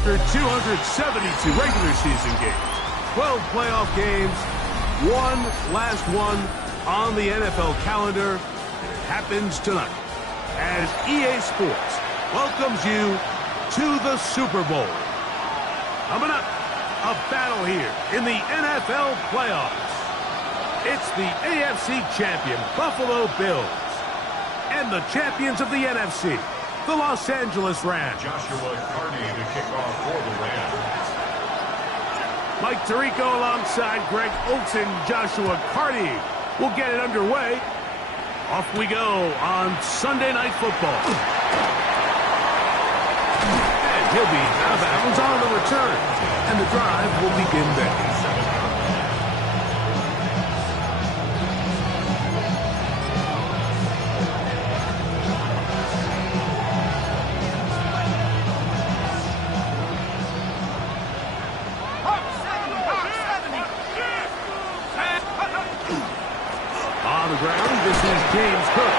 after 272 regular season games, 12 playoff games, one last one on the NFL calendar, and it happens tonight as EA Sports welcomes you to the Super Bowl. Coming up, a battle here in the NFL playoffs. It's the AFC champion Buffalo Bills and the champions of the NFC, the Los Angeles Rams. Joshua Carney to kick off for the Rams. Mike Tirico alongside Greg Olsen. Joshua Carney will get it underway. Off we go on Sunday Night Football. And he'll be out of bounds on the return. And the drive will begin there. On the ground, this is James Cook.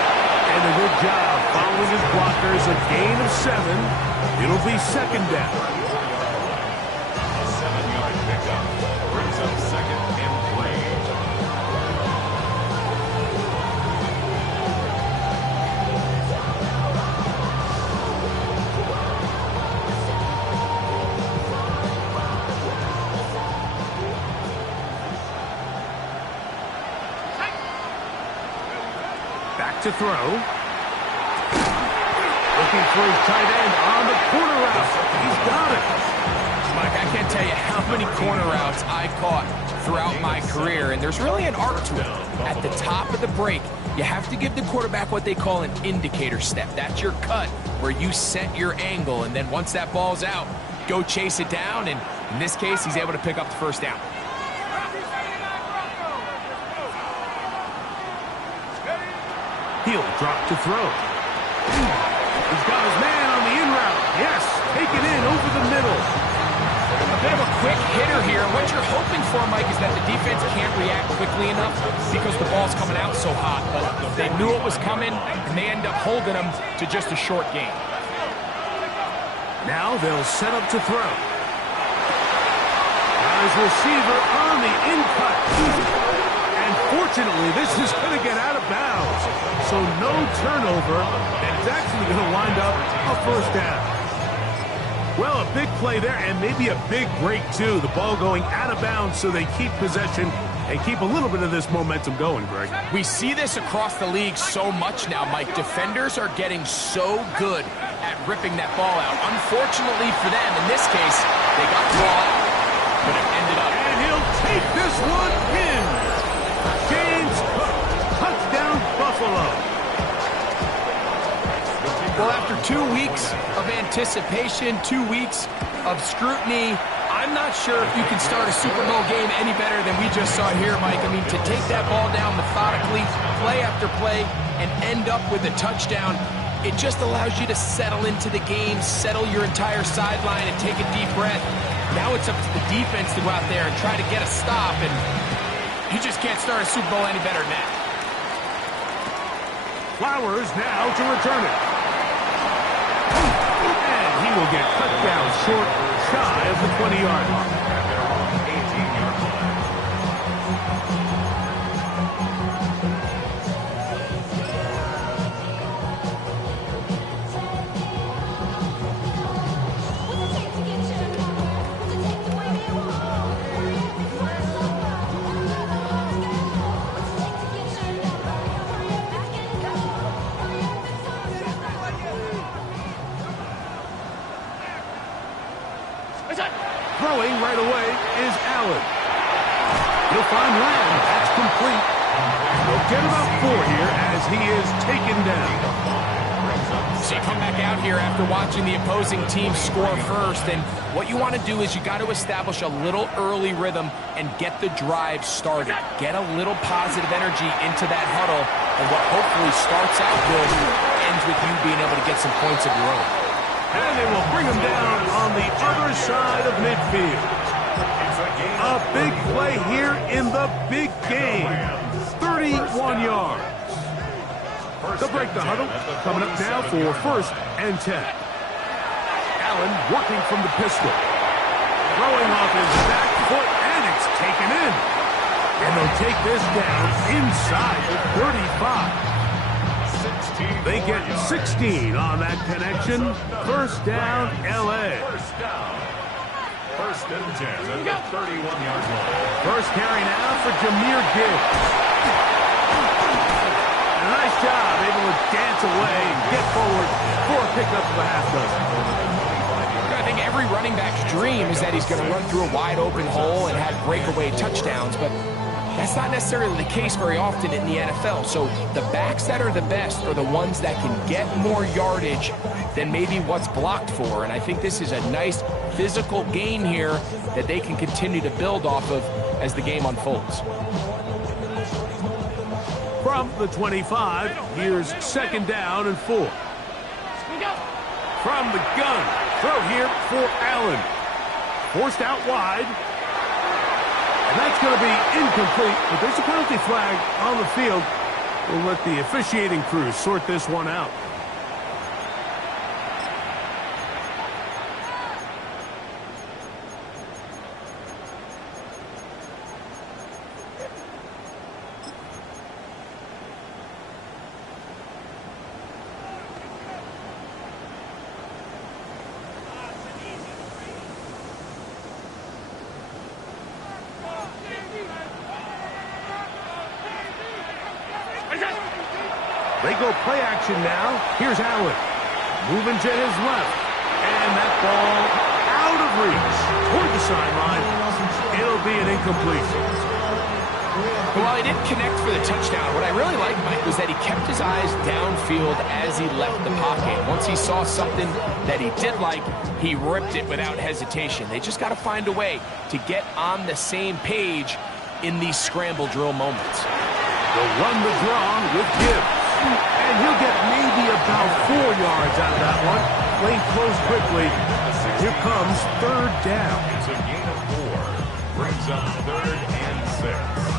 And a good job following his blockers. A gain of 7. It'll be second down. A 7-yard pickup brings up second and 3. Back to throw. Looking for his tight end on the corner route. He's got it. Mike, I can't tell you how many corner routes I caught throughout my career, and there's really an art to it. At the top of the break, you have to give the quarterback what they call an indicator step. That's your cut where you set your angle, and then once that ball's out, go chase it down, and in this case, he's able to pick up the first down. He'll drop to throw. He's got his man on the in route. Yes, take it in over the middle. A bit of a quick hitter here. What you're hoping for, Mike, is that the defense can't react quickly enough because the ball's coming out so hot. But they knew it was coming, and they end up holding them to just a short game. Now they'll set up to throw. Got his receiver on the in cut. And fortunately, this is going to get out of bounds. So no turnover, and it's actually going to wind up a first down. Well, a big play there, and maybe a big break, too. The ball going out of bounds so they keep possession and keep a little bit of this momentum going, Greg. We see this across the league so much now, Mike. Defenders are getting so good at ripping that ball out. Unfortunately for them, in this case, they got the ball out, but it ended up. And he'll take this one in. James Cook, touchdown Buffalo. Well, after 2 weeks of anticipation, 2 weeks of scrutiny, I'm not sure if you can start a Super Bowl game any better than we just saw here, Mike. I mean, to take that ball down methodically, play after play, and end up with a touchdown, it just allows you to settle into the game, settle your entire sideline, and take a deep breath. Now it's up to the defense to go out there and try to get a stop, and you just can't start a Super Bowl any better than that. Flowers now to return it. And he will get cut down short, shy of the 20-yard line. At their own 18-yard line. Throwing right away is Allen. He'll find Lamb. That's complete. He'll get about 4 here as he is taken down. So you come back out here after watching the opposing team score first, and what you want to do is you got to establish a little early rhythm and get the drive started. Get a little positive energy into that huddle, and what hopefully starts out good ends with you being able to get some points of your own. And they will bring him down on the other side of midfield. A big play here in the big game. 31 yards. They'll break the huddle. Coming up now for 1st and 10. Allen working from the pistol. Throwing off his back foot, and it's taken in. And they'll take this down inside the 35. They get 16 on that connection. First down, L.A. First and 10 at the 31-yard line. First carry now for Jahmyr Gibbs. And a nice job, able to dance away and get forward for a pickup of a half dozen. I think every running back's dream is that he's going to run through a wide open hole and have breakaway touchdowns, but that's not necessarily the case very often in the NFL. So the backs that are the best are the ones that can get more yardage than maybe what's blocked for. And I think this is a nice physical gain here that they can continue to build off of as the game unfolds. From the 25, here's second down and 4. From the gun, throw here for Allen. Forced out wide. And that's going to be incomplete, but there's a penalty flag on the field. We'll let the officiating crew sort this one out. They go play action now. Here's Allen. Moving to his left. And that ball out of reach toward the sideline. It'll be an incompletion. While he didn't connect for the touchdown, what I really liked, Mike, was that he kept his eyes downfield as he left the pocket. Once he saw something that he did like, he ripped it without hesitation. They just got to find a way to get on the same page in these scramble drill moments. They'll run the draw with Gibbs. And he'll get maybe about 4 yards out of that one. Playing close quickly. Here comes third down. It's a gain of 4. Brings up third and 6.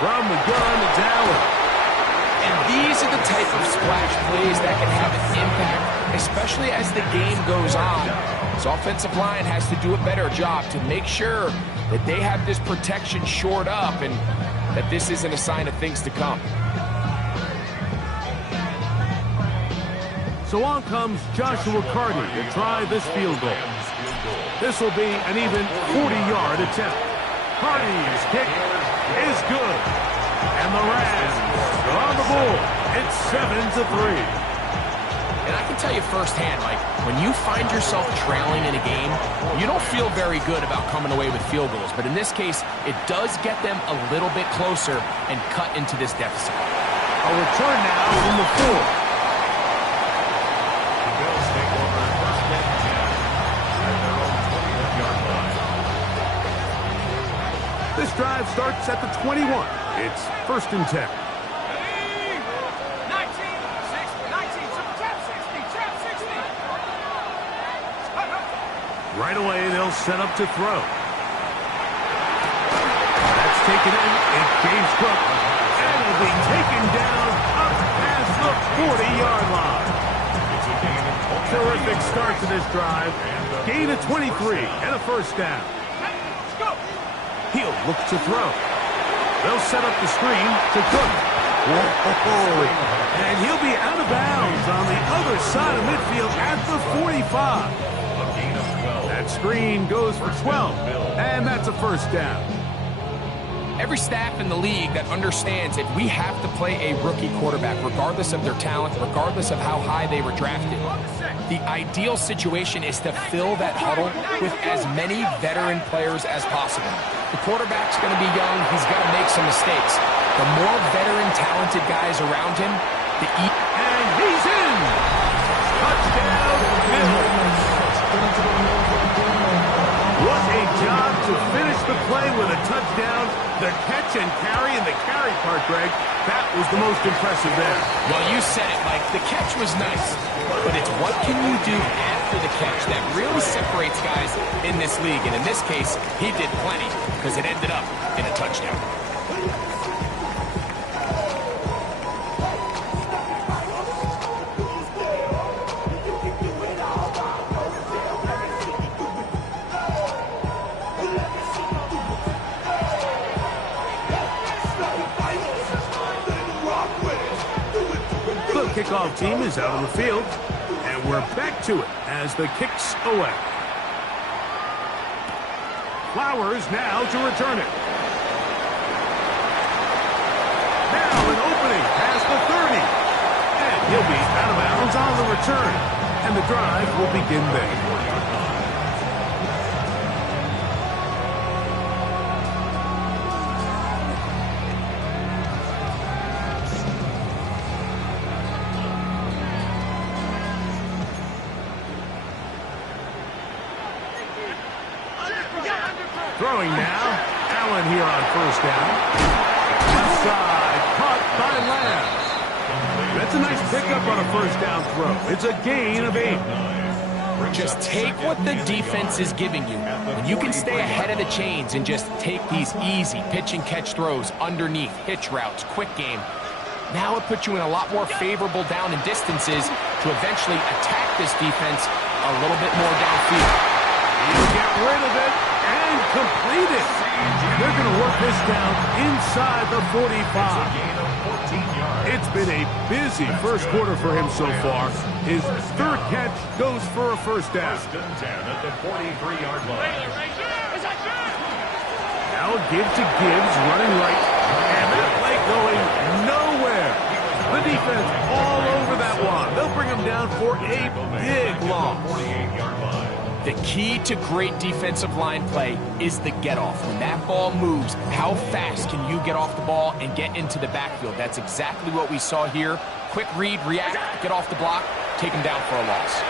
From the gun, it's Allen. And these are the type of splash plays that can have an impact, especially as the game goes on. This offensive line has to do a better job to make sure that they have this protection shored up and that this isn't a sign of things to come. So on comes Joshua Carty to try this field goal. This will be an even 40-yard attempt. Carty's kick is good. And the Rams are on the board. It's 7-3. And I can tell you firsthand, Mike, when you find yourself trailing in a game, you don't feel very good about coming away with field goals. But in this case, it does get them a little bit closer and cut into this deficit. A return now from the 4. The Bills take over first and 10 at their own 20-yard line. This drive starts at the 21. It's first and 10. Right away, they'll set up to throw. That's taken in. It's James Cook. And it'll be taken down up past the 40-yard line. It's a gain of 20. Terrific start to this drive. Gain of 23 and a first down. He'll look to throw. They'll set up the screen to Cook. And he'll be out of bounds on the other side of midfield at the 45. That screen goes for 12, and that's a first down. Every staff in the league that understands that we have to play a rookie quarterback, regardless of their talent, regardless of how high they were drafted. The ideal situation is to fill that huddle with as many veteran players as possible. The quarterback's going to be young. He's going to make some mistakes. The more veteran, talented guys around him, the And he's in! Touchdown, Bills! What a job to finish the play with a touchdown. The catch and carry, and the carry part, Greg, that was the most impressive there. Well, you said it, Mike. The catch was nice, but it's what can you do after the catch that really separates guys in this league. And in this case, he did plenty because it ended up in a touchdown. Kickoff team is out on the field, and we're back to it as the kick's away. Flowers now to return it. Now an opening past the 30. And he'll be out of bounds on the return. And the drive will begin there. Throwing now. Allen here on first down. Left side, caught by Lamb. That's a nice pickup on a first down throw. It's a gain of 8. Just take what the defense is giving you. When you can stay ahead of the chains and just take these easy pitch and catch throws underneath, hitch routes, quick game, now it puts you in a lot more favorable down and distances to eventually attack this defense a little bit more downfield. He'll get rid of it and complete it. They're going to work this down inside the 45. It's been a busy first quarter for him so far. His third catch goes for a first down. At the 43-yard line. Now a give to Gibbs running right. And that play going nowhere. The defense all over that one. They'll bring him down for a big loss. 48-yard line. The key to great defensive line play is the get-off. When that ball moves, how fast can you get off the ball and get into the backfield? That's exactly what we saw here. Quick read, react, get off the block, take him down for a loss.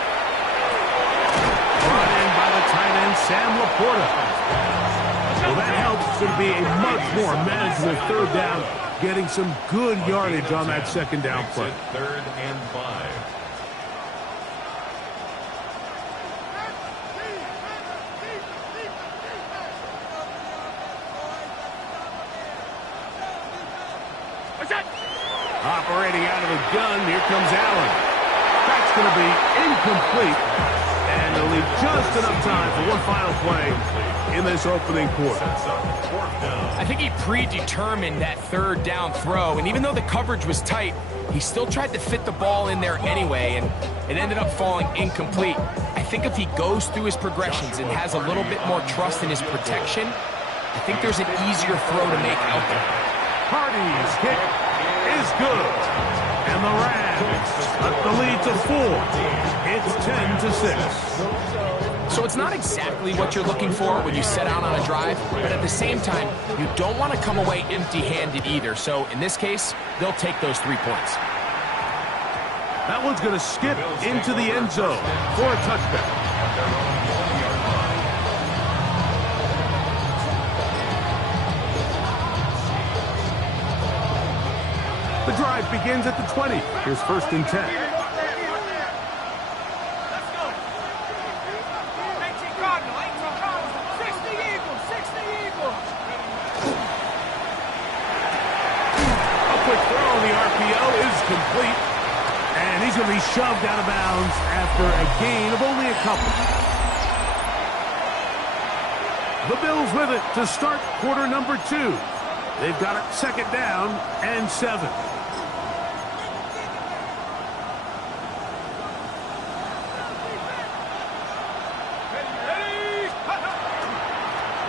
Brought in by the tight end, Sam Laporta. Well, that helps. It's going to be a much more manageable third down, getting some good yardage on that second down play. 3rd and 5. Operating out of the gun, here comes Allen. That's going to be incomplete. And they'll leave just enough time for one final play in this opening quarter. I think he predetermined that third down throw, and even though the coverage was tight, he still tried to fit the ball in there anyway, and it ended up falling incomplete. I think if he goes through his progressions and has a little bit more trust in his protection, I think there's an easier throw to make out there. Hardy's kick is good. And the Rams cut the lead to 4. It's 10-6. So it's not exactly what you're looking for when you set out on a drive, but at the same time, you don't want to come away empty-handed either. So in this case, they'll take those 3 points. That one's going to skip into the end zone for a touchdown. The drive begins at the 20. Here's 1st and 10. A quick throw on the RPO is complete. And he's going to be shoved out of bounds after a gain of only a couple. The Bills with it to start quarter number 2. They've got it 2nd down and 7.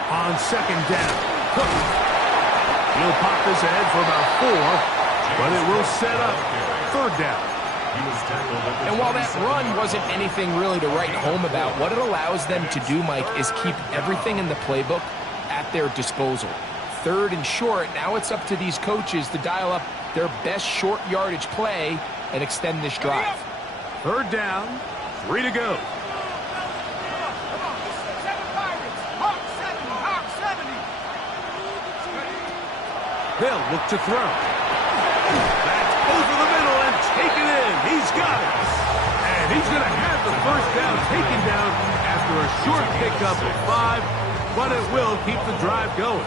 On 2nd down, Cook. He'll pop this ahead for about 4, but it will set up 3rd down. And while that run wasn't anything really to write home about, what it allows them to do, Mike, is keep everything in the playbook at their disposal. 3rd and short, now it's up to these coaches to dial up their best short yardage play and extend this drive. 3rd down, 3 to go. They'll look to throw. That's over the middle and taken in. He's got it. And he's going to have the first down taken down after a short pickup of 5, but it will keep the drive going.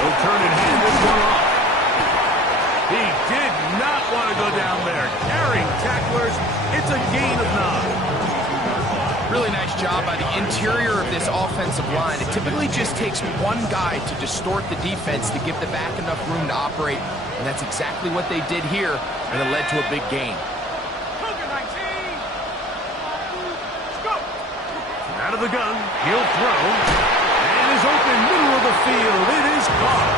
He'll turn and hand this one off. He did not want to go down there. Carrying tacklers, it's a gain of 9. Really nice job by the interior of this offensive line. It typically just takes one guy to distort the defense to give the back enough room to operate, and that's exactly what they did here, and it led to a big gain. Out of the gun, he'll throw, and is open middle of the field. It is caught,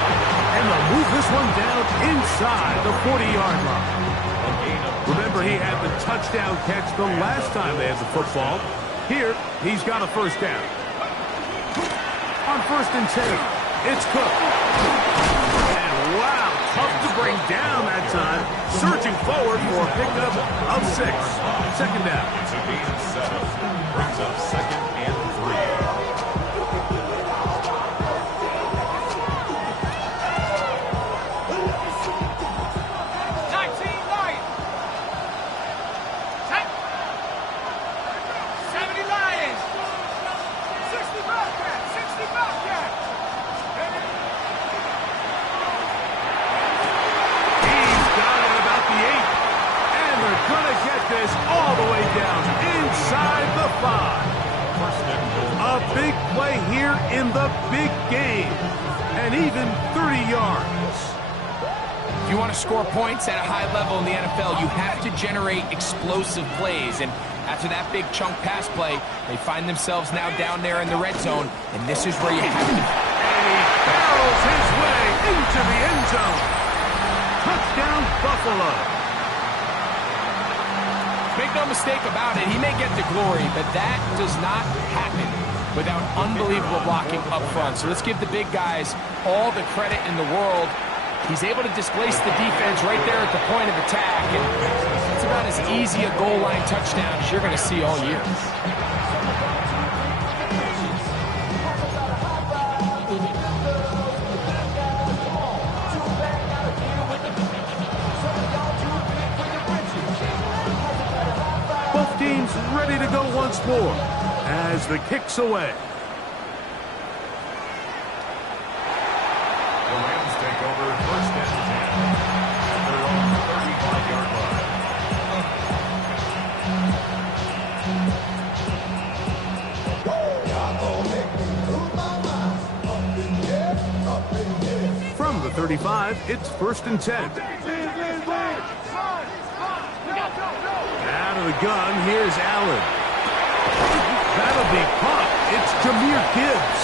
and they'll move this one down inside the 40-yard line. Remember, he had the touchdown catch the last time they had the football. Here, he's got a first down. On 1st and 10, it's Cook. And wow, tough to bring down that time. Surging forward for a pickup of 6. Second down. It's a gain of 7. Brings up 2nd and 3. All the way down inside the 5. A big play here in the big game. And even 30 yards. If you want to score points at a high level in the NFL, you have to generate explosive plays. And after that big chunk pass play, they find themselves now down there in the red zone. And this is where you have to... And he barrels his way into the end zone. Touchdown, Buffalo. Make no mistake about it, he may get the glory, but that does not happen without unbelievable blocking up front. So let's give the big guys all the credit in the world. He's able to displace the defense right there at the point of attack, and it's about as easy a goal line touchdown as you're going to see all year. Teams ready to go once more as the kick's away. The Rams take over 1st and 10. They're on the 35-yard line. From the 35, it's 1st and 10. Out of the gun, here's Allen. That'll be caught. It's Jahmyr Gibbs.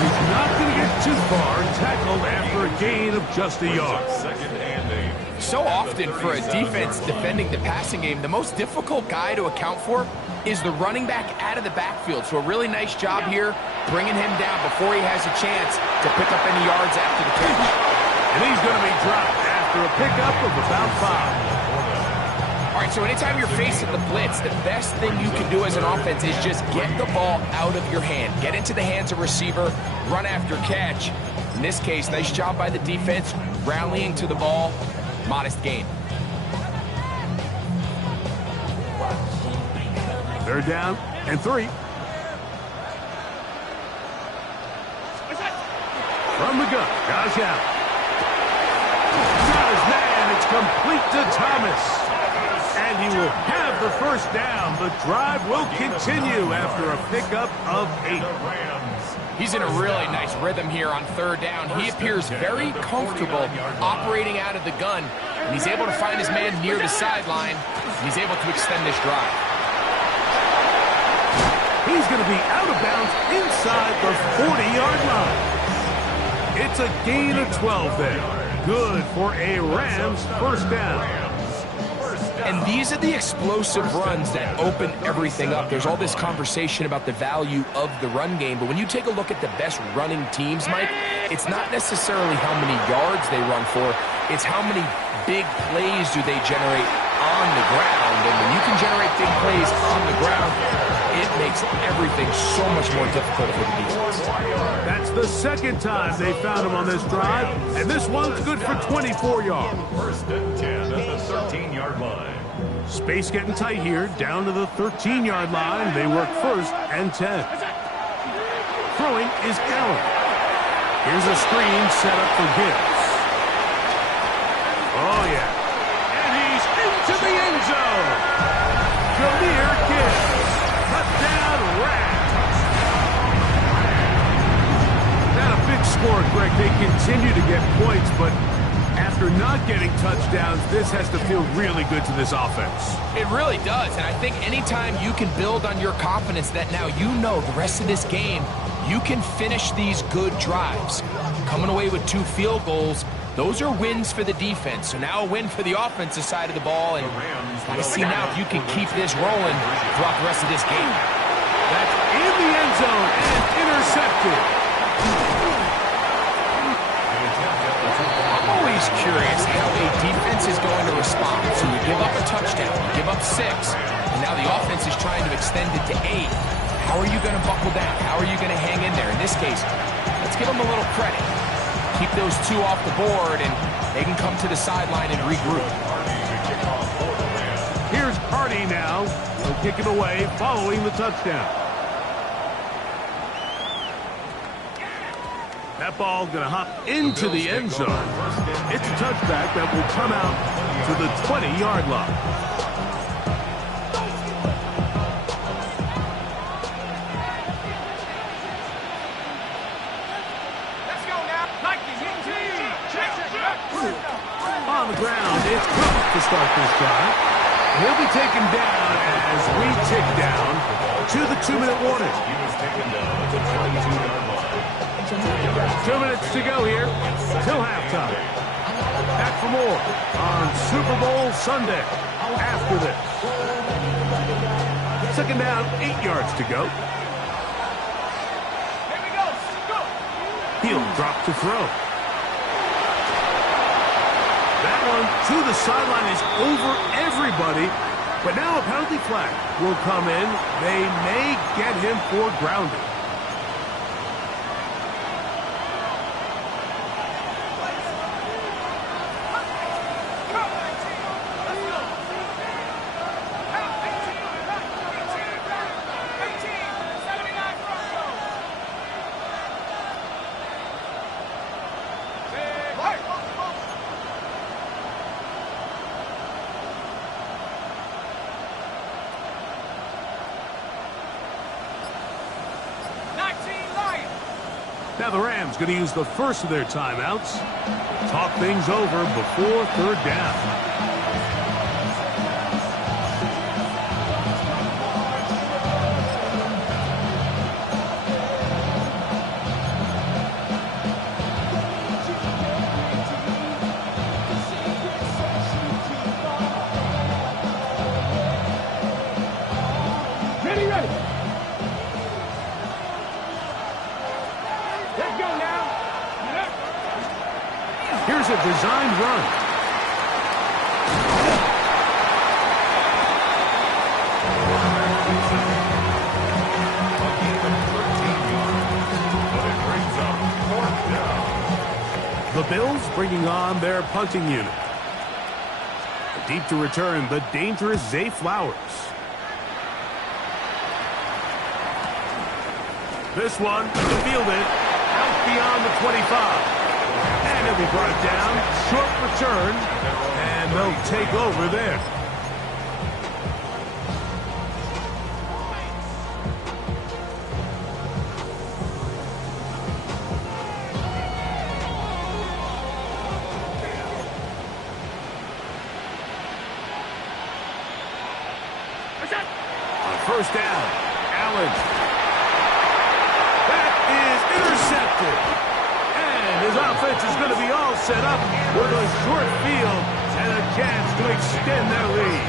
He's not going to get too far, tackled after a gain of just a yard. 2nd and 8. So often for a defense defending the passing game, the most difficult guy to account for is the running back out of the backfield. So a really nice job here, bringing him down before he has a chance to pick up any yards after the catch. And he's going to be dropped after a pickup of about 5. All right, so anytime you're facing the blitz, the best thing you can do as an offense is just get the ball out of your hand. Get into the hands of receiver, run after catch. In this case, nice job by the defense, rallying to the ball, modest gain. 3rd down and 3. From the gun, Josh Allen. Got his man, it's complete to Thomas. And he will have the first down. The drive will continue after a pickup of 8. He's in a really nice rhythm here on 3rd down. He appears very comfortable operating out of the gun, and he's able to find his man near the sideline, and he's able to extend this drive. He's going to be out of bounds inside the 40-yard line. It's a gain of 12 there. Good for a Rams first down. And these are the explosive runs that open everything up. There's all this conversation about the value of the run game, but when you take a look at the best running teams, Mike, it's not necessarily how many yards they run for, it's how many big plays do they generate on the ground. And when you can generate big plays on the ground, it makes everything so much more difficult for the defense. That's the second time they found him on this drive, and this one's good for 24 yards. First and 10 at the 13-yard line. Space getting tight here, down to the 13-yard line. They work first and 10. Throwing is Allen. Here's a screen set up for Gibbs. Oh, yeah. And he's into the end zone. Jameer Gibbs. Touchdown, Rams. Not a big score, Greg. They continue to get points, but after not getting touchdowns, this has to feel really good to this offense. It really does, and I think anytime you can build on your confidence that now you know the rest of this game, you can finish these good drives. Coming away with 2 field goals, those are wins for the defense. So now a win for the offensive side of the ball, and I see now if you can keep this rolling throughout the rest of this game. That's in the end zone and intercepted. I'm always curious how a defense is going to respond. So you give up a touchdown, you give up 6, and now the offense is trying to extend it to 8. How are you going to buckle down? How are you going to hang in there? In this case, let's give them a little credit. Keep those 2 off the board, and they can come to the sideline and regroup. Here's Hardy now. He'll kick it away following the touchdown. That ball going to hop into the end zone. It's a touchback that will come out to the 20-yard line. On the ground, it's Cook to start this drive. He'll be taken down as we tick down to the 2-minute warning. He was taken down at the 22-yard line. 2 minutes to go here till halftime. Back for more on Super Bowl Sunday after this. Second down, 8 yards to go. He'll drop to throw. That one to the sideline is over everybody, but now a penalty flag will come in. They may get him for grounding. Now the Rams going to use the first of their timeouts. Talk things over before third down. Here's a designed run. The Bills bringing on their punting unit. Deep to return, the dangerous Zay Flowers. This one, fielded out beyond the 25. And he'll be brought down. Short return. And they'll take over there. On first down, Allen. That is intercepted. His offense is going to be all set up with a short field and a chance to extend their lead.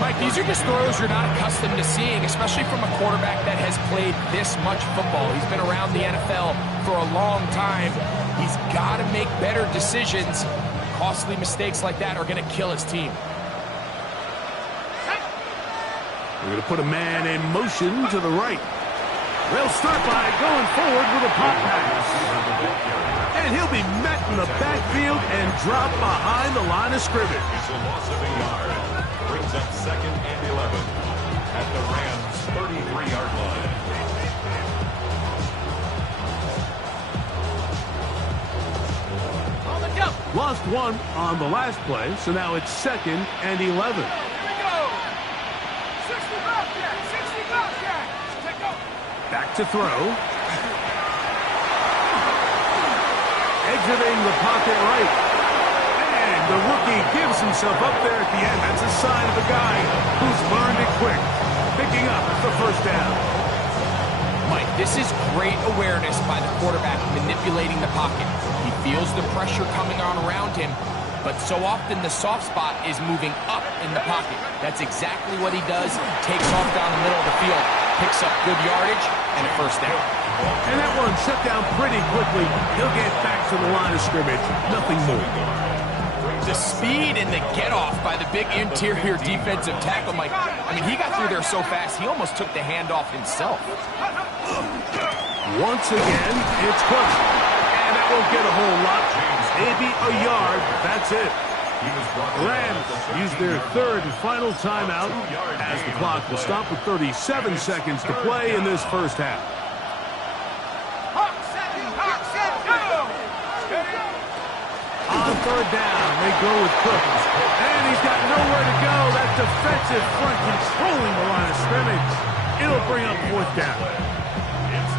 Mike, these are just throws you're not accustomed to seeing, especially from a quarterback that has played this much football. He's been around the NFL for a long time. He's got to make better decisions. Costly mistakes like that are going to kill his team. We're going to put a man in motion to the right. They'll start by going forward with a pop pass. And he'll be met in the backfield and dropped behind the line of scrimmage. It's a loss of a yard. Brings up 2nd and 11 at the Rams' 33-yard line. Lost one on the last play, so now it's 2nd and 11. Back to throw. Exiting the pocket right. And the rookie gives himself up there at the end. That's a sign of a guy who's learned it quick. Picking up the first down. Mike, this is great awareness by the quarterback manipulating the pocket. He feels the pressure coming on around him, but so often the soft spot is moving up in the pocket. That's exactly what he does. Takes off down the middle of the field, picks up good yardage, and a first down. And that one shut down pretty quickly. He'll get back to the line of scrimmage. Nothing more. The speed and the get-off by the big interior defensive tackle, Mike. I mean, he got through there so fast, he almost took the handoff himself. Once again, it's close. And that won't get a whole lot. Maybe a yard. That's it. Rams use their third and final timeout as the clock will stop with 37 seconds to play in this first half. On third down, they go with Cook. And he's got nowhere to go. That defensive front controlling the line of scrimmage. It'll bring up 4th down.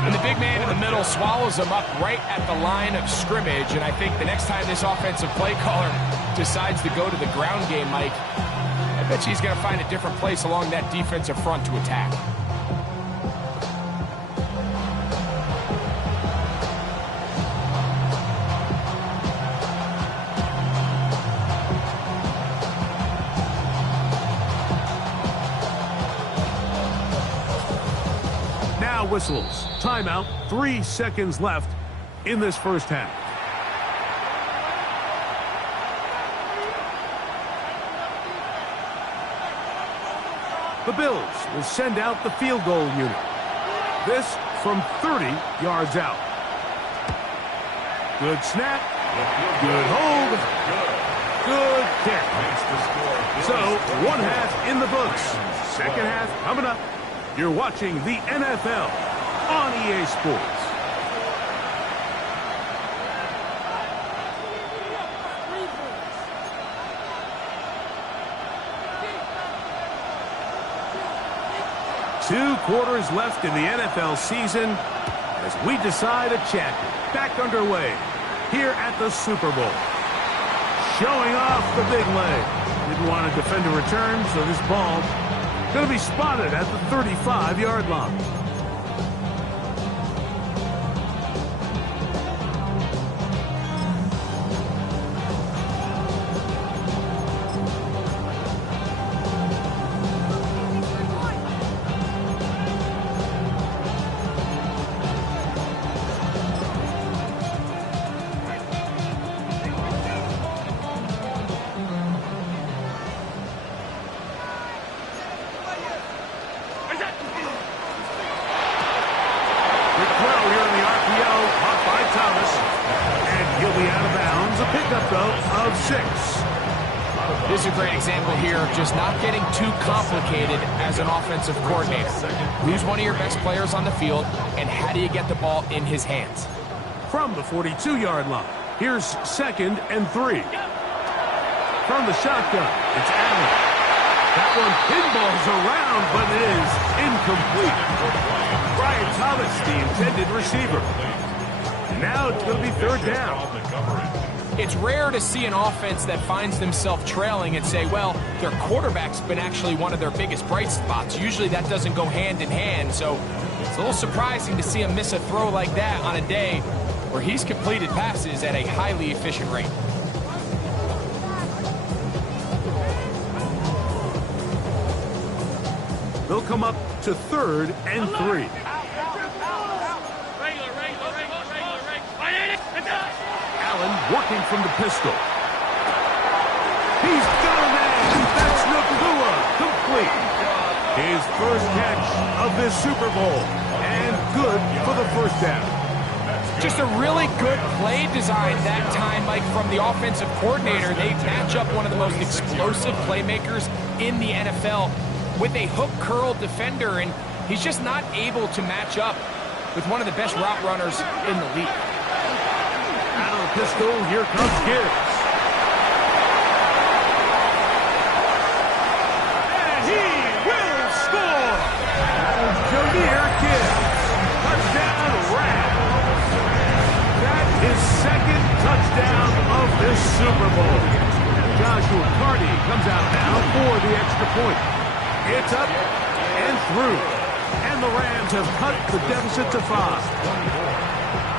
And the big man in the middle swallows him up right at the line of scrimmage. And I think the next time this offensive play caller decides to go to the ground game, Mike, I bet you he's going to find a different place along that defensive front to attack. Whistles. Timeout. 3 seconds left in this first half. The Bills will send out the field goal unit. This from 30 yards out. Good snap. Good hold. Good kick. So, one half in the books. Second half coming up. You're watching the NFL on EA Sports. Two quarters left in the NFL season as we decide a champion. Back underway here at the Super Bowl. Showing off the big leg. Didn't want to defend a return, so this ball going to be spotted at the 35-yard line. This is a great example here of just not getting too complicated as an offensive coordinator. Who's one of your best players on the field, and how do you get the ball in his hands? From the 42-yard line, here's 2nd and 3. From the shotgun, it's Allen. That one pinballs around, but it is incomplete. Brian Thomas, the intended receiver. And now it's going to be 3rd down. It's rare to see an offense that finds themselves trailing and say, well, their quarterback's been actually one of their biggest bright spots. Usually that doesn't go hand in hand, so it's a little surprising to see him miss a throw like that on a day where he's completed passes at a highly efficient rate. They'll come up to 3rd and 3. Allen working from the pistol. He's got a man. That's Nakua. Complete. His first catch of this Super Bowl, and good for the first down. Just a really good play design that time, Mike, from the offensive coordinator. They match up one of the most explosive playmakers in the NFL with a hook curl defender, and he's just not able to match up with one of the best route runners in the league. Out of the pistol, here comes Gibbs. And he will score! Jameer Gibbs. Touchdown Rams. That is second touchdown of this Super Bowl. Joshua Carty comes out now for the extra point. It's up and through. And the Rams have cut the deficit to 5.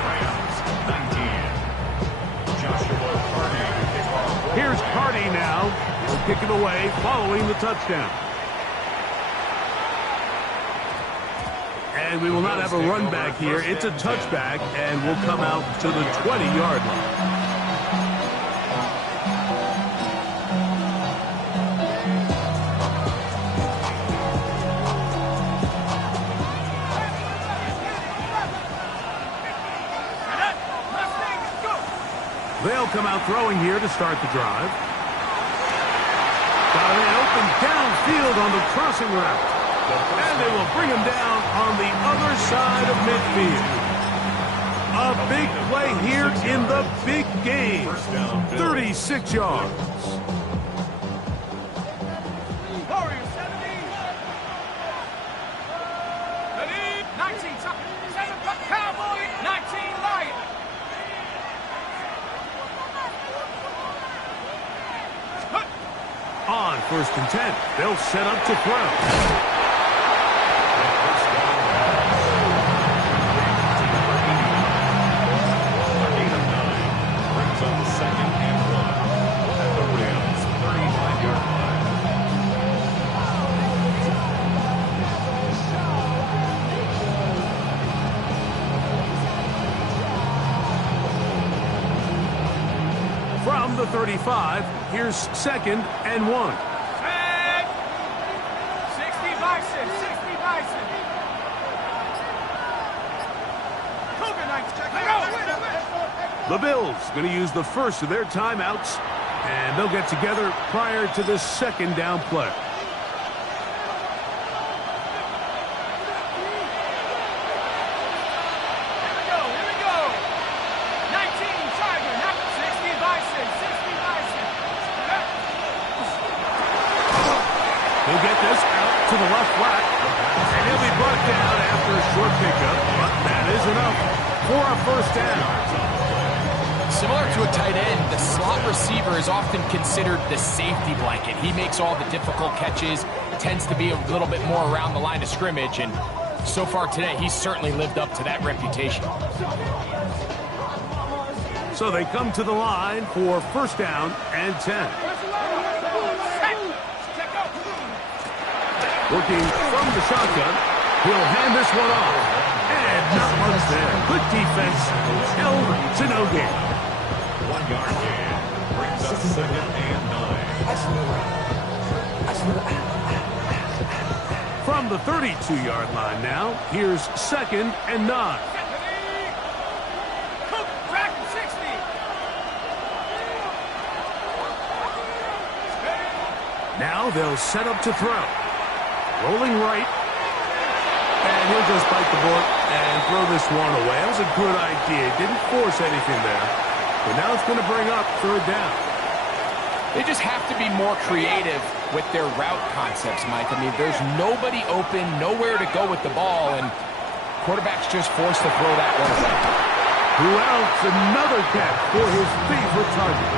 Rams 19. Joshua Carty. Here's Carty now. He'll kick it away following the touchdown. And we will not have a run back here. It's a touchback, and we'll come out to the 20-yard line. They'll come out throwing here to start the drive. Got a man open downfield on the crossing route. And they will bring him down on the other side of midfield. A big play here in the big game. 36 yards. On 1st and 10, they'll set up to throw. Brings up the 2nd and 1 at the Rams 35-yard line. From the 35, here's 2nd and 1. 60 Bison, 60 Bison. The Bills going to use the first of their timeouts, and they'll get together prior to the 2nd down play. Here we go. 19 Tiger, 60 Bison, 60 Bison. He'll get this out to the left flat, and he'll be brought down after a short pickup, but that is enough for a first down. Similar to a tight end, the slot receiver is often considered the safety blanket. He makes all the difficult catches, tends to be a little bit more around the line of scrimmage, and so far today, he's certainly lived up to that reputation. So they come to the line for 1st down and 10. Working from the shotgun, he'll hand this one off. And not much there. Good defense, held to no gain. 1-yard gain. Brings up 2nd and 9. From the 32-yard line now, here's 2nd and 9. Now they'll set up to throw. Rolling right. And he'll just bite the bullet and throw this one away. That was a good idea. Didn't force anything there. But now it's going to bring up 3rd down. They just have to be more creative with their route concepts, Mike. I mean, there's nobody open, nowhere to go with the ball, and quarterback's just forced to throw that one away. Who else? Another catch for his favorite target.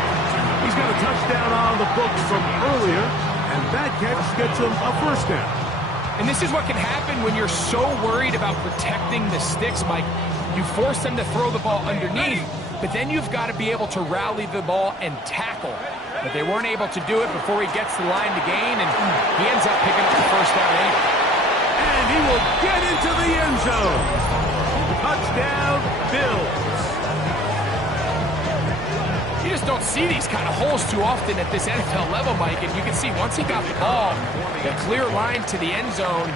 He's got a touchdown on the books from earlier, and that catch gets him a 1st down. And this is what can happen when you're so worried about protecting the sticks, Mike. You force them to throw the ball underneath, but then you've got to be able to rally the ball and tackle. But they weren't able to do it before he gets the line to gain, and he ends up picking up the 1st down anyway. And he will get into the end zone. Touchdown, Bills. You just just don't see these kind of holes too often at this NFL level, Mike. And you can see once he got the ball, the clear line to the end zone,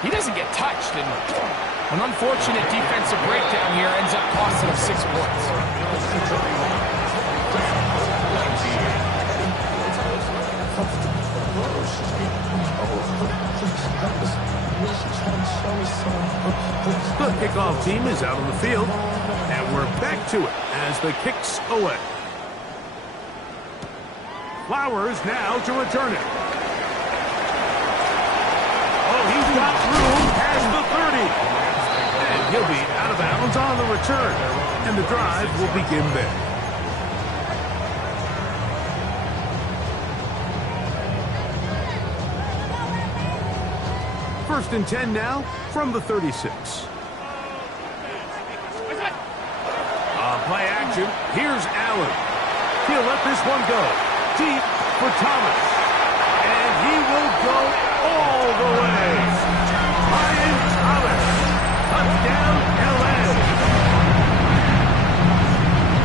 he doesn't get touched. And an unfortunate defensive breakdown here ends up costing him 6 points. The kickoff team is out on the field, and we're back to it as the kick's away. Flowers now to return it. Oh, he's got room past the 30. And he'll be out of bounds on the return, and the drive will begin there. First and 10 now from the 36. Play action. Here's Allen. He'll let this one go. Deep for Thomas. And he will go all the way. Ryan Thomas. Touchdown, LA.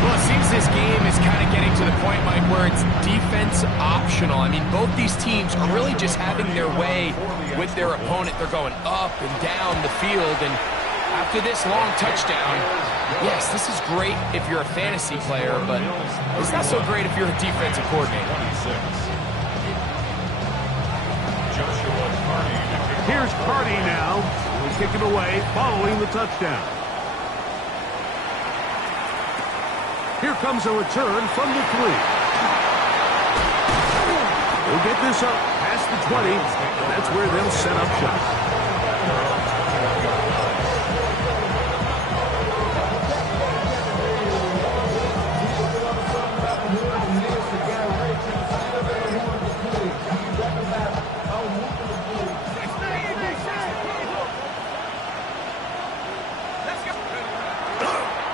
Well, it seems this game is kind of getting to the point, Mike, where it's defense optional. I mean, both these teams are really just having their way with their opponent. They're going up and down the field, and after this long touchdown, yes, this is great if you're a fantasy player, but it's not so great if you're a defensive coordinator. Here's Cardi now. He'll kick it away following the touchdown. Here comes a return from the 3. We'll get this up past the 20, and that's where they'll set up shop.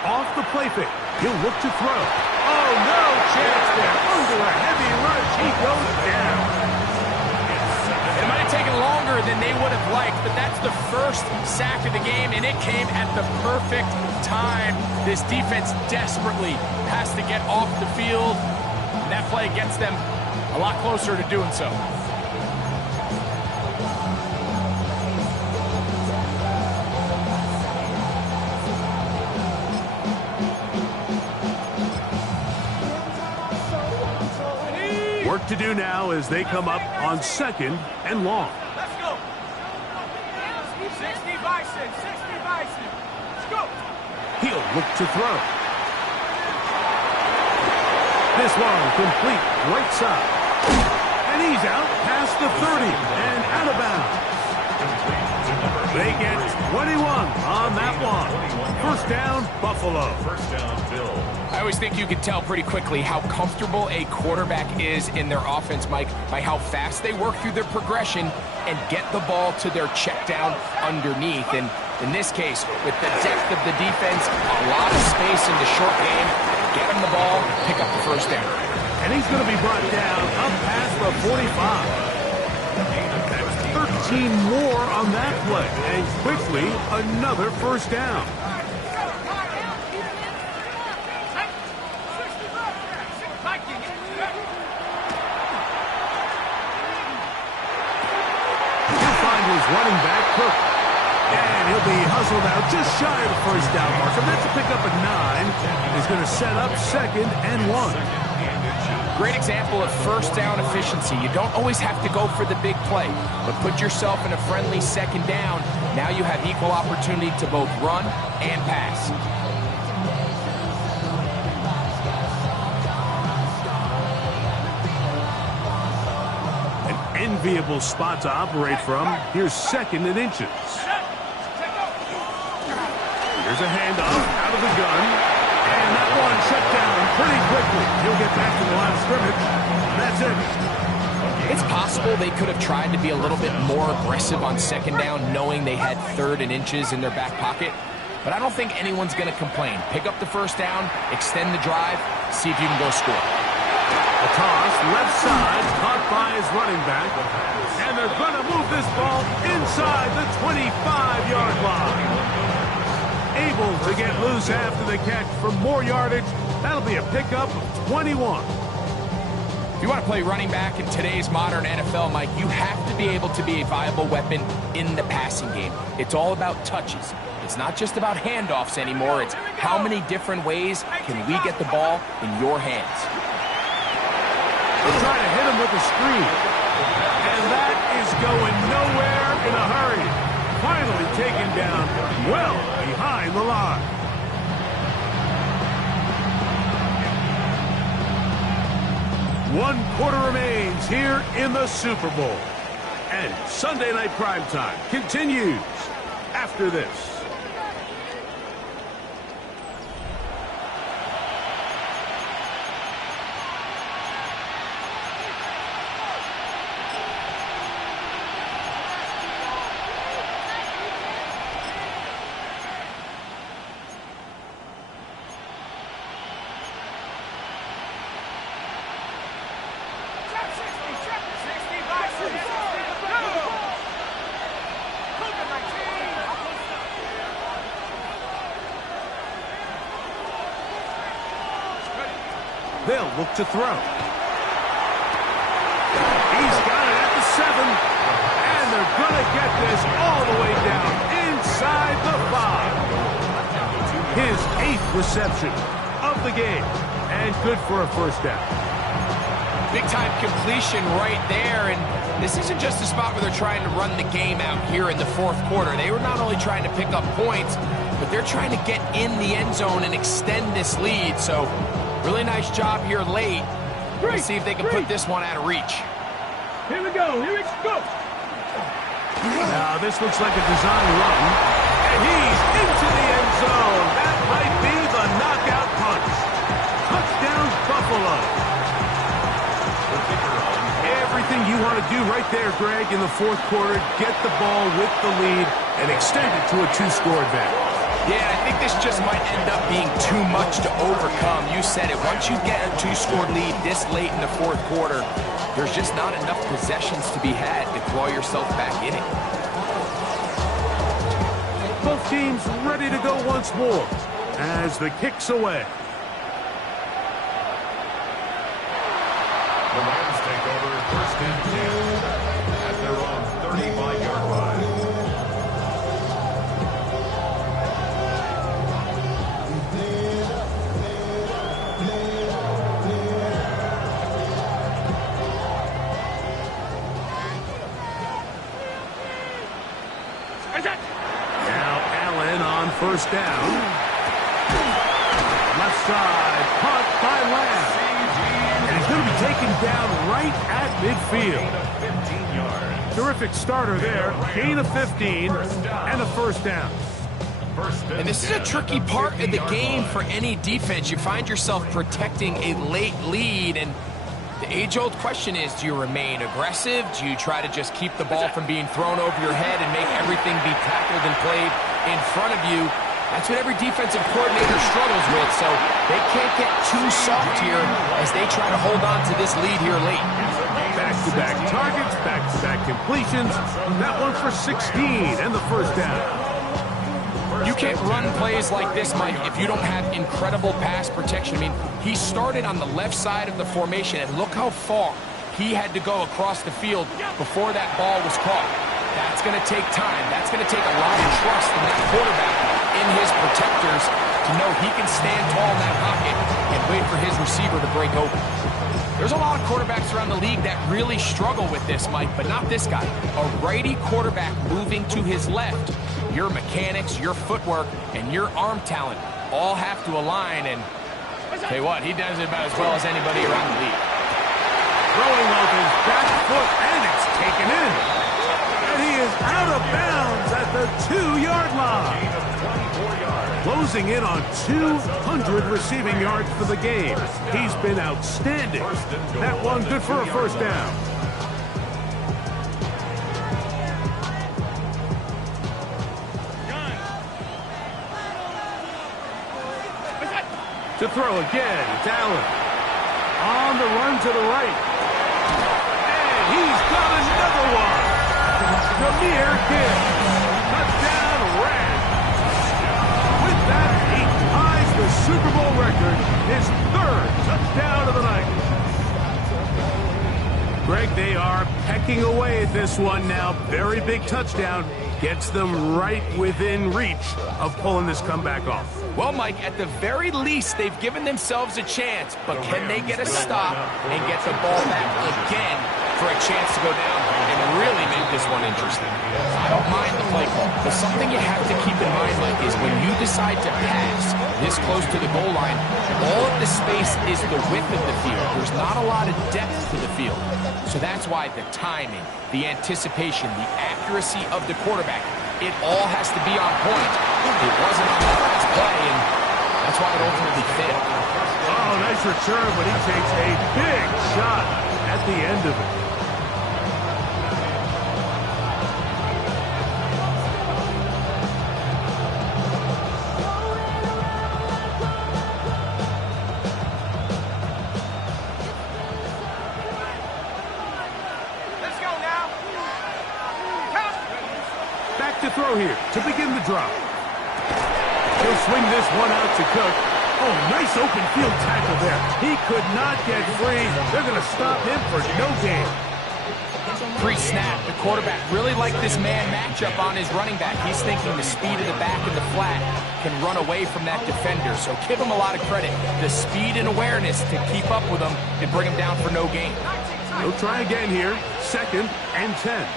Off the play fake. He'll look to throw. Oh, no chance there. Under a heavy rush, he goes down. It might have taken longer than they would have liked, but that's the first sack of the game, and it came at the perfect time. This defense desperately has to get off the field, and that play gets them a lot closer to doing so. Work to do now as they come up on 2nd and long. Let's go. 60 Bison, 60 Bison. Let's go. He'll look to throw. This one complete right side. And he's out past the 30 and out of bounds. They get 21 on that one. First down, Buffalo. First down, Bill. I always think you can tell pretty quickly how comfortable a quarterback is in their offense, Mike, by how fast they work through their progression and get the ball to their check down underneath. And in this case, with the depth of the defense, a lot of space in the short game, get him the ball, pick up the first down. And he's going to be brought down up past the 45. That's 13 more on that play. And quickly, another first down. Running back, Cook. And he'll be hustled out just shy of the first down marker. That's a pickup of 9. He's going to set up 2nd and 1. Great example of first down efficiency. You don't always have to go for the big play, but put yourself in a friendly 2nd down. Now you have equal opportunity to both run and pass. Enviable spot to operate from. Here's 2nd and inches. Here's a handoff out of the gun. And that one shut down pretty quickly. He'll get back to the line of scrimmage. That's it. It's possible they could have tried to be a little bit more aggressive on 2nd down, knowing they had 3rd and inches in their back pocket. But I don't think anyone's going to complain. Pick up the first down, extend the drive, see if you can go score. A toss, left side, caught by his running back. And they're going to move this ball inside the 25-yard line. Able to get loose after the catch for more yardage That'll be a pickup of 21. If you want to play running back in today's modern NFL, Mike, you have to be able to be a viable weapon in the passing game. It's all about touches. It's not just about handoffs anymore. It's how many different ways can we get the ball in your hands. They're trying to hit him with a screen. And that is going nowhere in a hurry. Finally taken down well behind the line. One quarter remains here in the Super Bowl. And Sunday Night Primetime continues after this. They'll look to throw. He's got it at the 7. And they're going to get this all the way down inside the 5. His 8th reception of the game. And good for a first down. Big-time completion right there. And this isn't just a spot where they're trying to run the game out here in the 4th quarter. They were not only trying to pick up points, but they're trying to get in the end zone and extend this lead. So really nice job here late. We'll see if they can put this one out of reach. Here we go. Here we go. Now, this looks like a design run. And he's into the end zone. That might be the knockout punch. Touchdown, Buffalo. Everything you want to do right there, Greg, in the 4th quarter. Get the ball with the lead and extend it to a 2-score advantage. Yeah, I think this just might end up being too much to overcome. You said it. Once you get a 2-score lead this late in the 4th quarter, there's just not enough possessions to be had to claw yourself back in it. Both teams ready to go once more as the kick's away. The Rams take over 1st and 10 at their own 35-yard line. Now Allen on 1st down. Left side, punt by Lamb. And he's going to be taken down right at midfield. 15 yards. Terrific starter there. Gain of 15 and a 1st down. And this is a tricky part of the game for any defense. You find yourself protecting a late lead, and the age-old question is, do you remain aggressive? Do you try to just keep the ball from being thrown over your head and make everything be tackled and played in front of you? That's what every defensive coordinator struggles with, so they can't get too soft here as they try to hold on to this lead here late. Back-to-back targets, back-to-back completions. That one for 16 and the 1st down. You can't run plays like this, Mike, if you don't have incredible pass protection. I mean, he started on the left side of the formation, and look how far he had to go across the field before that ball was caught. That's going to take time. That's going to take a lot of trust from that quarterback in his protectors to know he can stand tall in that pocket and wait for his receiver to break open. There's a lot of quarterbacks around the league that really struggle with this, Mike, but not this guy. A righty quarterback moving to his left. Your mechanics, your footwork, and your arm talent all have to align, and tell you what, he does it about as well as anybody around the league. Throwing off his back foot, and it's taken in. And he is out of bounds at the 2-yard line. Closing in on 200 receiving yards for the game. He's been outstanding. That one good for a 1st down. To throw again, it's Allen. On the run to the right. And he's got another one. Jameer Gibbs. Touchdown, Rams. With that, he ties the Super Bowl record his third touchdown of the night. Greg, they are pecking away at this one now. Very big touchdown. Gets them right within reach of pulling this comeback off. Well, Mike, at the very least, they've given themselves a chance. But can they get a stop and get the ball back again for a chance to go down and really make this one interesting? I don't mind the play call, but something you have to keep in mind, Mike, is when you decide to pass this close to the goal line, all of the space is the width of the field. There's not a lot of depth to the field. So that's why the timing, the anticipation, the accuracy of the quarterback, it all has to be on point. It wasn't on the last play, and that's why it ultimately failed. Oh, nice return, but he takes a big shot at the end of it. To throw here to begin the drive. He'll swing this one out to Cook. Oh, nice open field tackle there. He could not get free. They're going to stop him for no gain. Pre-snap, the quarterback really liked this man matchup on his running back. He's thinking the speed of the back and the flat can run away from that defender. So give him a lot of credit. The speed and awareness to keep up with him and bring him down for no gain. He'll try again here. 2nd and 10.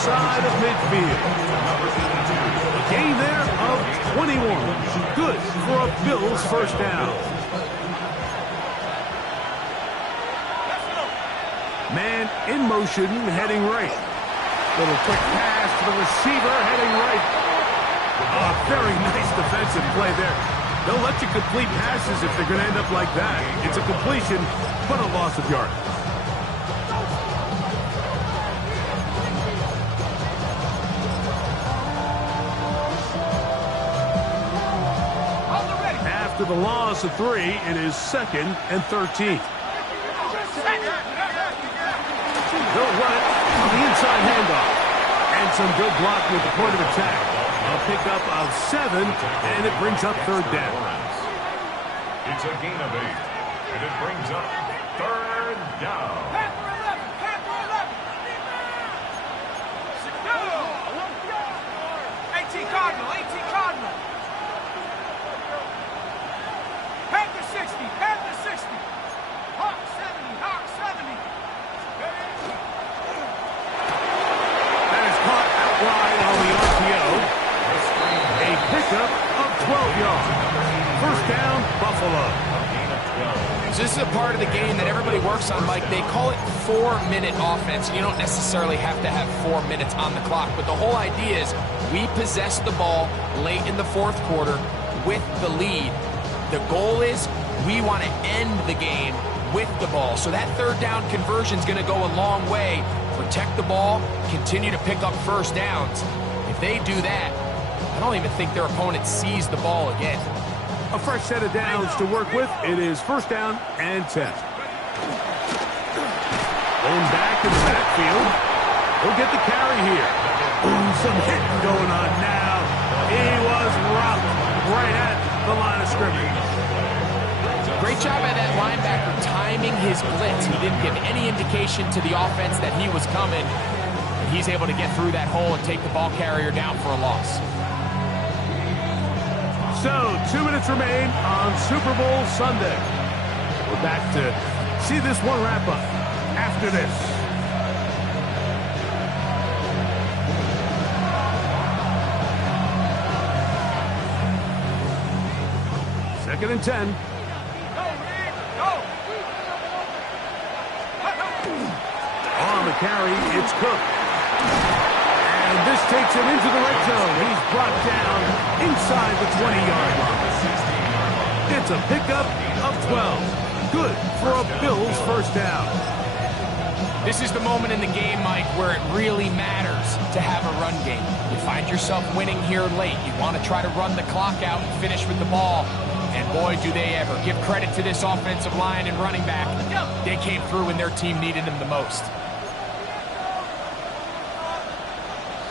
Side of midfield. A gain there of 21. Good for a Bills first down. Man in motion, heading right. Little quick pass to the receiver, heading right. A very nice defensive play there. They'll let you complete passes if they're going to end up like that. It's a completion, but a loss of yards. After the loss of 3, it is 2nd and 13. They'll run it on the inside handoff. And some good blocking at the point of attack. A pickup of 7, and it brings up 3rd down. It's a gain of 8, and it brings up 3rd down. 18 Cardinal, 18 Cardinal. Panther 60, Panther 60. Hawk 70, Hawk 70. That is caught out wide on the RPO. A pickup of 12 yards. First down, Buffalo. So this is a part of the game that everybody works on, Mike. They call it 4-minute offense. You don't necessarily have to have 4 minutes on the clock, but the whole idea is we possess the ball late in the 4th quarter with the lead. The goal is we want to end the game with the ball. So that 3rd down conversion is going to go a long way. Protect the ball, continue to pick up first downs. If they do that, I don't even think their opponent sees the ball again. A fresh set of downs to work with. It is 1st down and 10. Going back in the backfield. He'll get the carry here. Ooh, some hitting going on now. He was rocked right at the line of scrimmage. Great job by that linebacker timing his blitz. He didn't give any indication to the offense that he was coming. And he's able to get through that hole and take the ball carrier down for a loss. So, 2 minutes remain on Super Bowl Sunday. We're back to see this one wrap up after this. Second and 10. On the carry, it's Cook. And this takes him into the red zone. He's brought down inside the 20-yard line. It's a pickup of 12. Good for a Bills first down. This is the moment in the game, Mike, where it really matters to have a run game. You find yourself winning here late. You want to try to run the clock out and finish with the ball. And boy, do they ever. Give credit to this offensive line and running back. They came through when their team needed them the most.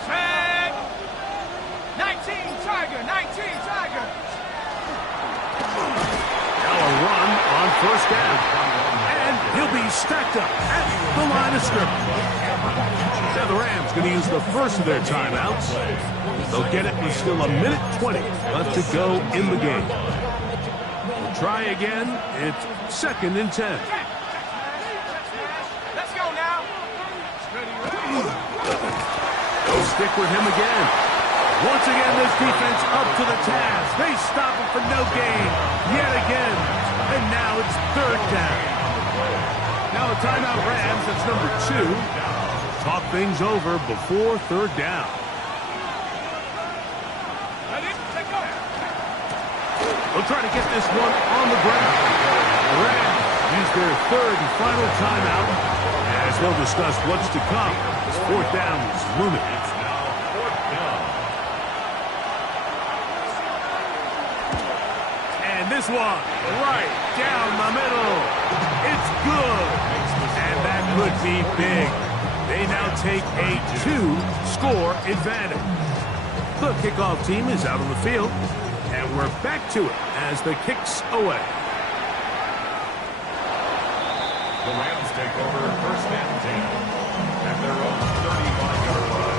Tag. 19 Tiger, 19 Tiger. Now a run on first down. And he'll be stacked up at the line of scrimmage. Now the Rams going to use the first of their timeouts. They'll get it with still 1:20 left to go in the game. We'll try again. It's 2nd and 10. Let's go now. They'll stick with him again. Once again, this defense up to the task. They stop him for no gain yet again. And now it's 3rd down. Now a timeout Rams. That's number 2. Talk things over before 3rd down. They'll try to get this one on the ground. The Rams use their 3rd and final timeout as they'll discuss what's to come. This 4th down is looming. And this one right down the middle. It's good. And that could be big. They now take a 2-score advantage. The kickoff team is out on the field. And we're back to it as the kick's away. The Rams take over 1st and 10 at their own 35-yard line.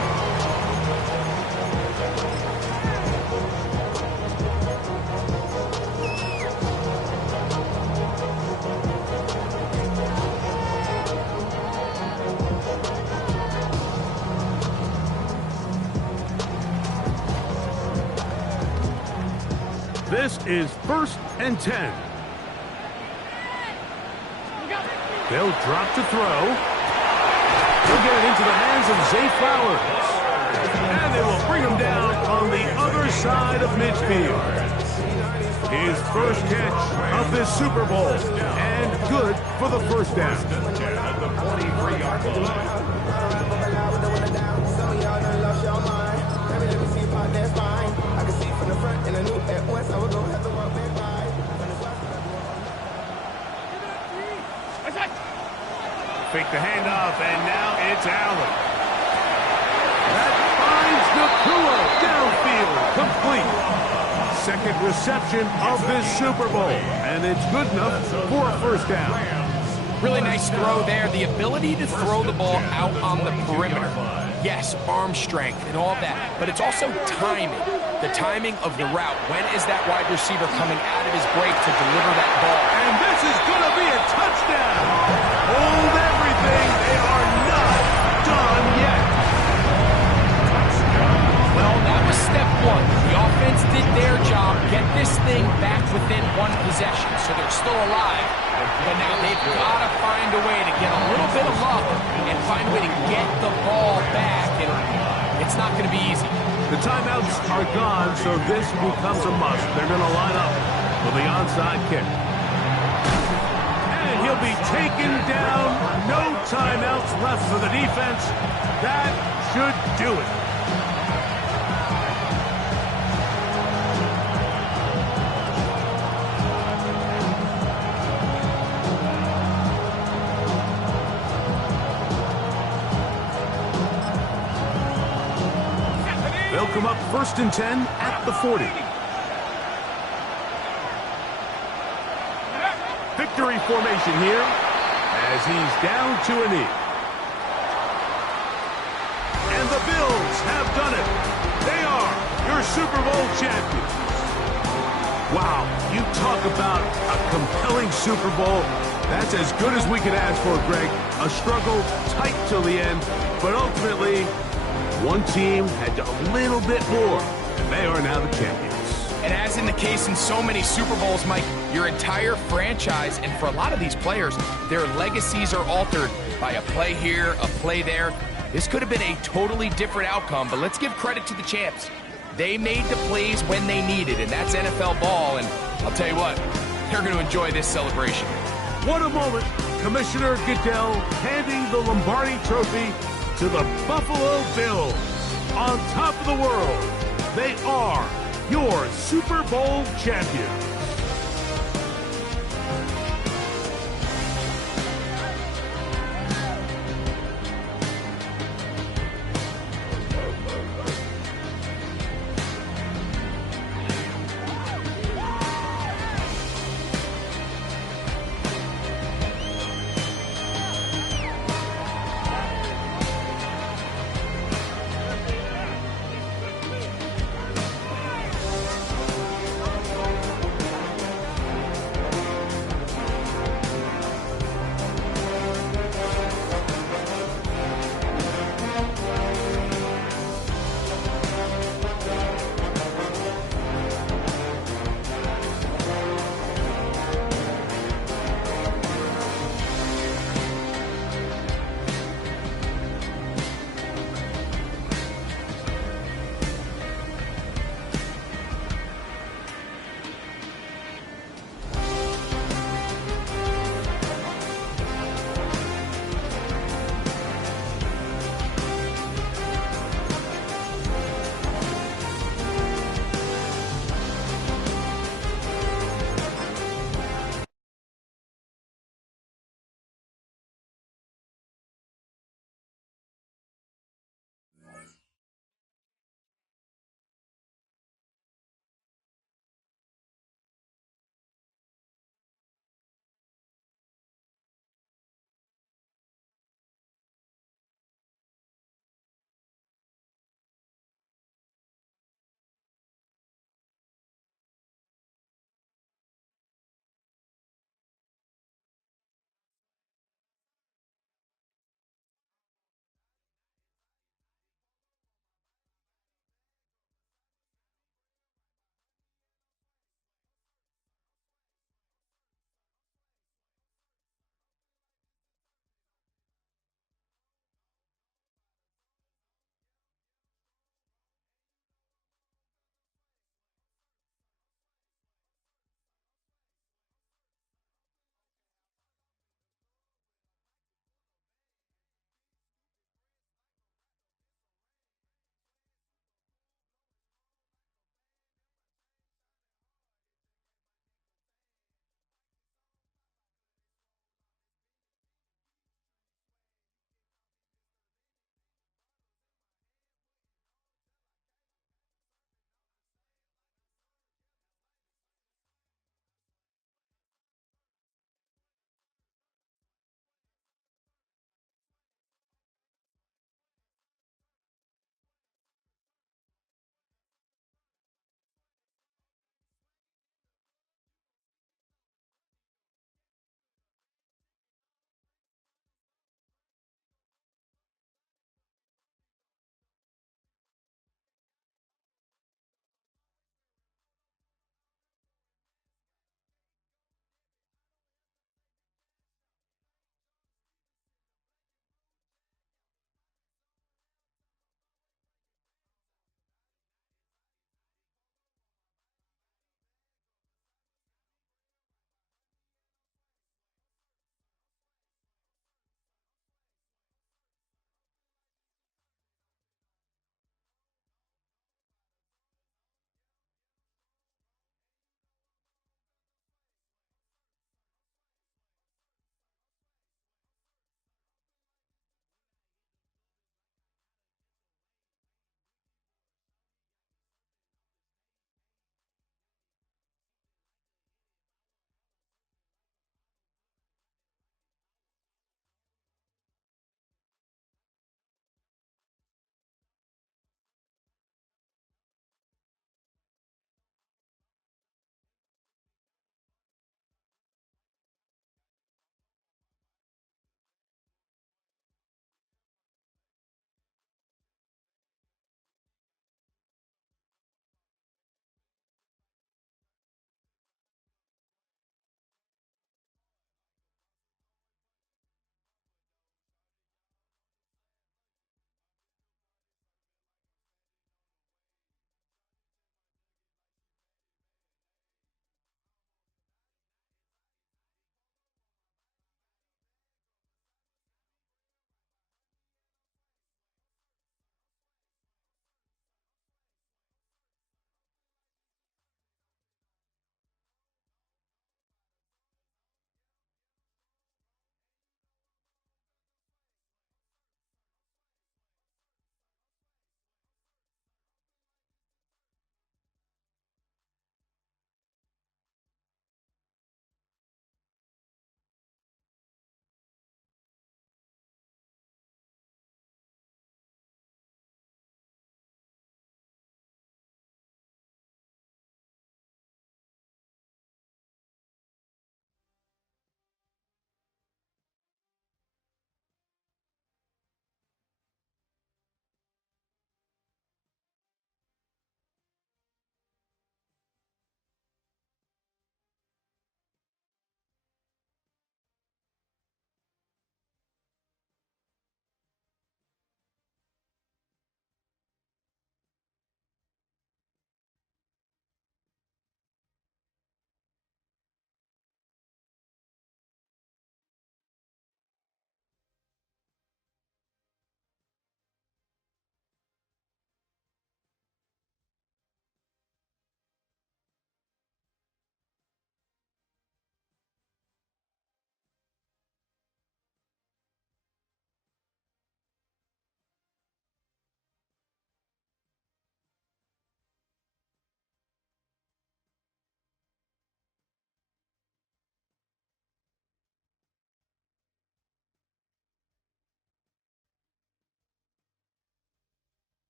This is 1st and 10. They'll drop to throw. They'll get it into the hands of Zay Flowers. And they will bring him down on the other side of midfield. His first catch of this Super Bowl. And good for the 1st down. At the 43-yard line. Fake the handoff, and now it's Allen. That finds Nakua downfield, complete. 2nd reception of this Super Bowl, and it's good enough for a 1st down. Really nice throw there. The ability to throw the ball out on the perimeter. Yes, arm strength and all that, but it's also timing. The timing of the route. When is that wide receiver coming out of his break to deliver that ball? And this is going to be a touchdown. Hold everything. They are not done yet. Well, that was step 1. The offense did their job, get this thing back within 1 possession, so they're still alive. But now they've got to find a way to get a little bit of luck and find a way to get the ball back, and it's not going to be easy. The timeouts are gone, so this becomes a must. They're going to line up for the onside kick. And he'll be taken down. No timeouts left for the defense. That should do it. They'll come up 1st and 10 at the 40. Victory formation here as he's down to a knee. And the Bills have done it. They are your Super Bowl champions. Wow, you talk about a compelling Super Bowl. That's as good as we could ask for, Greg. A struggle tight till the end, but ultimately one team had a little bit more, and they are now the champions. And as in the case in so many Super Bowls, Mike, your entire franchise, and for a lot of these players, their legacies are altered by a play here, a play there. This could have been a totally different outcome, but let's give credit to the champs. They made the plays when they needed, and that's NFL ball, and I'll tell you what, they're going to enjoy this celebration. What a moment. Commissioner Goodell handing the Lombardi Trophy to the Buffalo Bills. On top of the world, they are your Super Bowl champions.